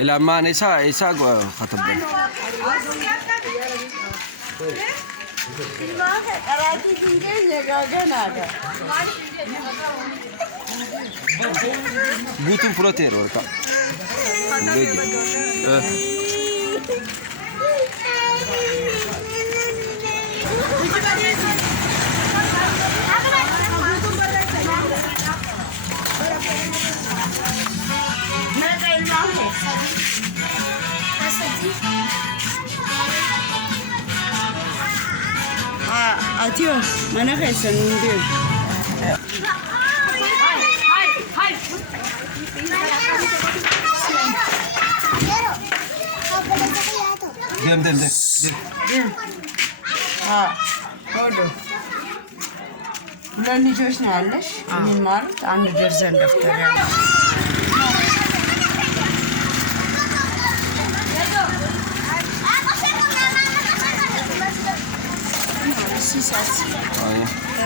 الأمان إيسا خطب بوتون فلوتير ورقة Atio, mana kesan dia? دم Orada. Bunların hiç hoş ne halleş? Mimar, anne dersen defteri.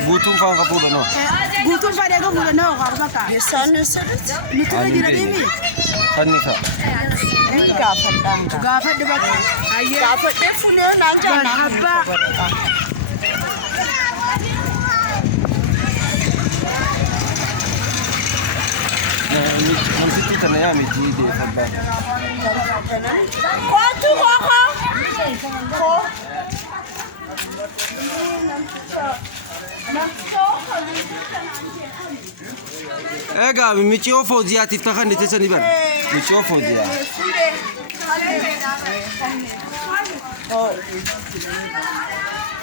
بوتون فان قبول أنا Gutun pada kamu dah nak apa tak? Kesan serat. Itu lagi dah demi. خنيفة Gafat dah. Gafat dia baca. Gafat dia punya nanti nak apa? نمسكي تنيامي جيدي فبا Kuatu kau. إيجا ميتشو فوزيا تفتخر نتسني بر ميتشو فوزيا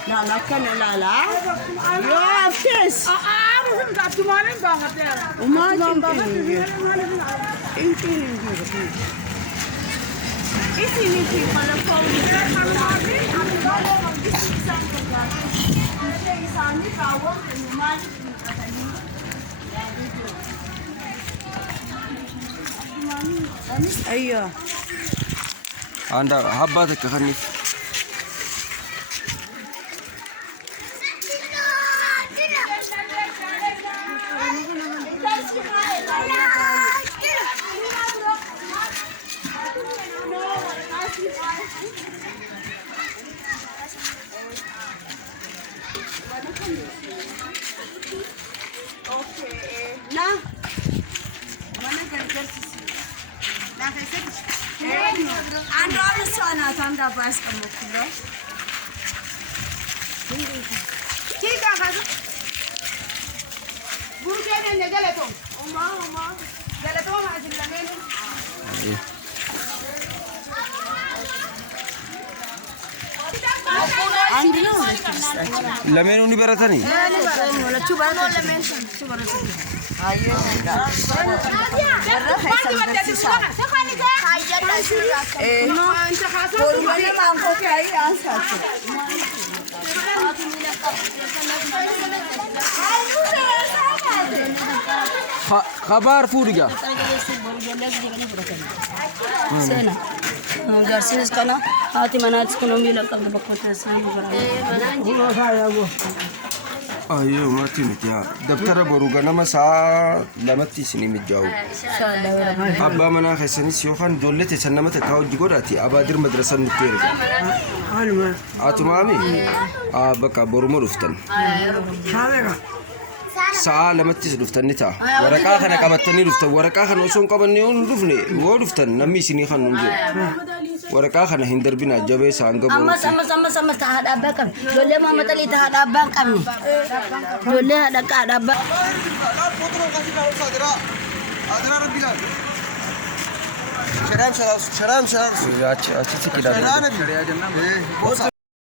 Nak makan lala. Ya, kes. Mungkin tak cuma ni banget ya. Macam ini. Ini. Isi ni sih kalau kau Ayo. Anda habbatك خنيف Nah. Mana kerja sih? Nah, kerja. Anda harus sana tanda pas kamu kilo. Kita kan. Guru kita ni jalan tu. Oma. Jalan tu macam lamen. Andi no. لمن ونبرتني Wala cuba lamen. Cuba lamen. Ayo. خبر فورجا Sena. Garcinis kana hati manats kono mila ka bakota sani bara. ايوه ما تمت يا دكتور بروغا نما سا لمتي سني متجاو ابا منا خسني سيوخان دولته سنمت كاو جغوراتي ابادر مدرسه نتير Alma. اتو مامي بقى برمو رفتن Habega. سا لمتي رفتن نتا ورقا خنا قبتني رفت ورقا خنا سون قبني رفني و رفتن نمي سني خن نمجي ورقا خنا هندر بنا جبه سانغ بورو sama tahad abang kami. Dole mama tali tahad abang kami. Dole ada kad abang. اچھا اچھا سے کیڑا